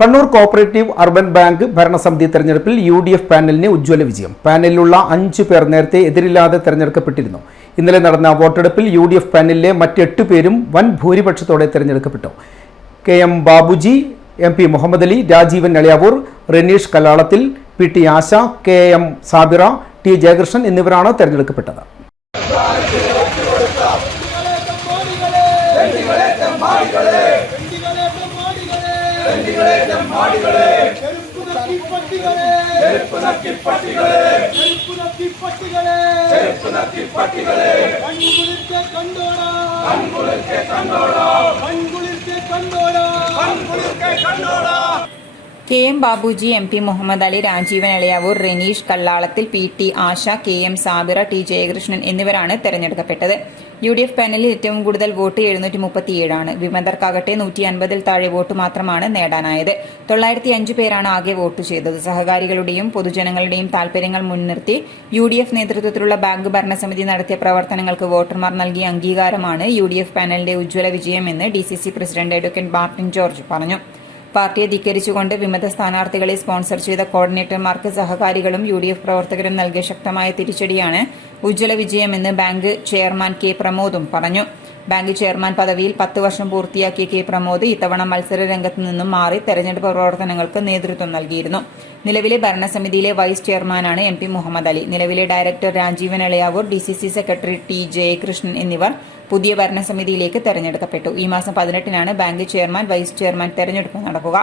Kannur cooperative urban bank ഭരണസമിതി തെരഞ്ഞെടുപ്പിൽ UDF പാനലിന് ഉജ്ജ്വല വിജയം. പാനലിലുള്ള 5 പേർ നേരത്തെ എതിരില്ലാതെ തെരഞ്ഞെടുക്കപ്പെട്ടിരുന്നു. ഇന്നലെ നടന്ന വോട്ടെടുപ്പിൽ UDF പാനലിലെ മറ്റ് 8 പേരും വൻ ഭൂരിപക്ഷത്തോടെ തെരഞ്ഞെടുക്കപ്പെട്ടു. KM Babuji, MP Muhammad Ali, Rajeevan Elayavoor, Renish കല്ലാളത്തിൽ, PT ആശ, KM സാബിറ, T ജയകൃഷ്ണൻ എന്നിവരാണ് തെരഞ്ഞെടുക്കപ്പെട്ടത്. KM Babuji, MP Muhammad Ali, Rajeevan Elayavoor, Renish കല്ലാളത്തിൽ, PT ആശ, KM സാബിറ, T ജയകൃഷ്ണൻ എന്നിവരാണ് തെരഞ്ഞെടുക്കപ്പെട്ടത്. UDF പാനലിൽ ഏറ്റവും കൂടുതൽ വോട്ട് 737 ആണ്. വിമതർക്കാകട്ടെ 150-ൽ താഴെ വോട്ട് മാത്രമാണ് നേടാനായത്. 905 പേരാണ് ആകെ വോട്ട് ചെയ്തത്. സഹകാരികളുടെയും പൊതുജനങ്ങളുടെയും താൽപര്യങ്ങൾ മുൻനിർത്തി UDF നേതൃത്വത്തിലുള്ള ബാങ്ക് ഭരണസമിതി നടത്തിയ പ്രവർത്തനങ്ങൾക്ക് വോട്ടർമാർ നൽകിയ അംഗീകാരമാണ് UDF പാനലിന്റെ ഉജ്ജ്വല വിജയമെന്ന് DCC president advocate Martin George പറഞ്ഞു. പാർട്ടിയെ ധിക്കരിച്ചുകൊണ്ട് വിമത സ്ഥാനാർത്ഥികളെ സ്പോൺസർ ചെയ്ത കോർഡിനേറ്റർമാർക്ക് സഹകാരികളും UDF പ്രവർത്തകരും നൽകിയ ശക്തമായ തിരിച്ചടിയാണ് ഉജ്ജ്വല വിജയമെന്ന് ബാങ്ക് ചെയർമാൻ K പ്രമോദും പറഞ്ഞു. ബാങ്ക് ചെയർമാൻ പദവിയിൽ 10 വർഷം പൂർത്തിയാക്കിയ K പ്രമോദ് ഇത്തവണ മത്സര രംഗത്ത് നിന്നും മാറി തെരഞ്ഞെടുപ്പ് പ്രവർത്തനങ്ങൾക്ക് നേതൃത്വം നൽകിയിരുന്നു. നിലവിലെ ഭരണസമിതിയിലെ വൈസ് ചെയർമാനാണ് MP മുഹമ്മദ് അലി. നിലവിലെ director Rajeevan Elayavoor, DCC secretary T Jayakrishnan എന്നിവർ പുതിയ ഭരണസമിതിയിലേക്ക് തെരഞ്ഞെടുക്കപ്പെട്ടു. ഈ മാസം 18-നാണ് ബാങ്ക് ചെയർമാൻ, വൈസ് ചെയർമാൻ തെരഞ്ഞെടുപ്പ് നടക്കുക.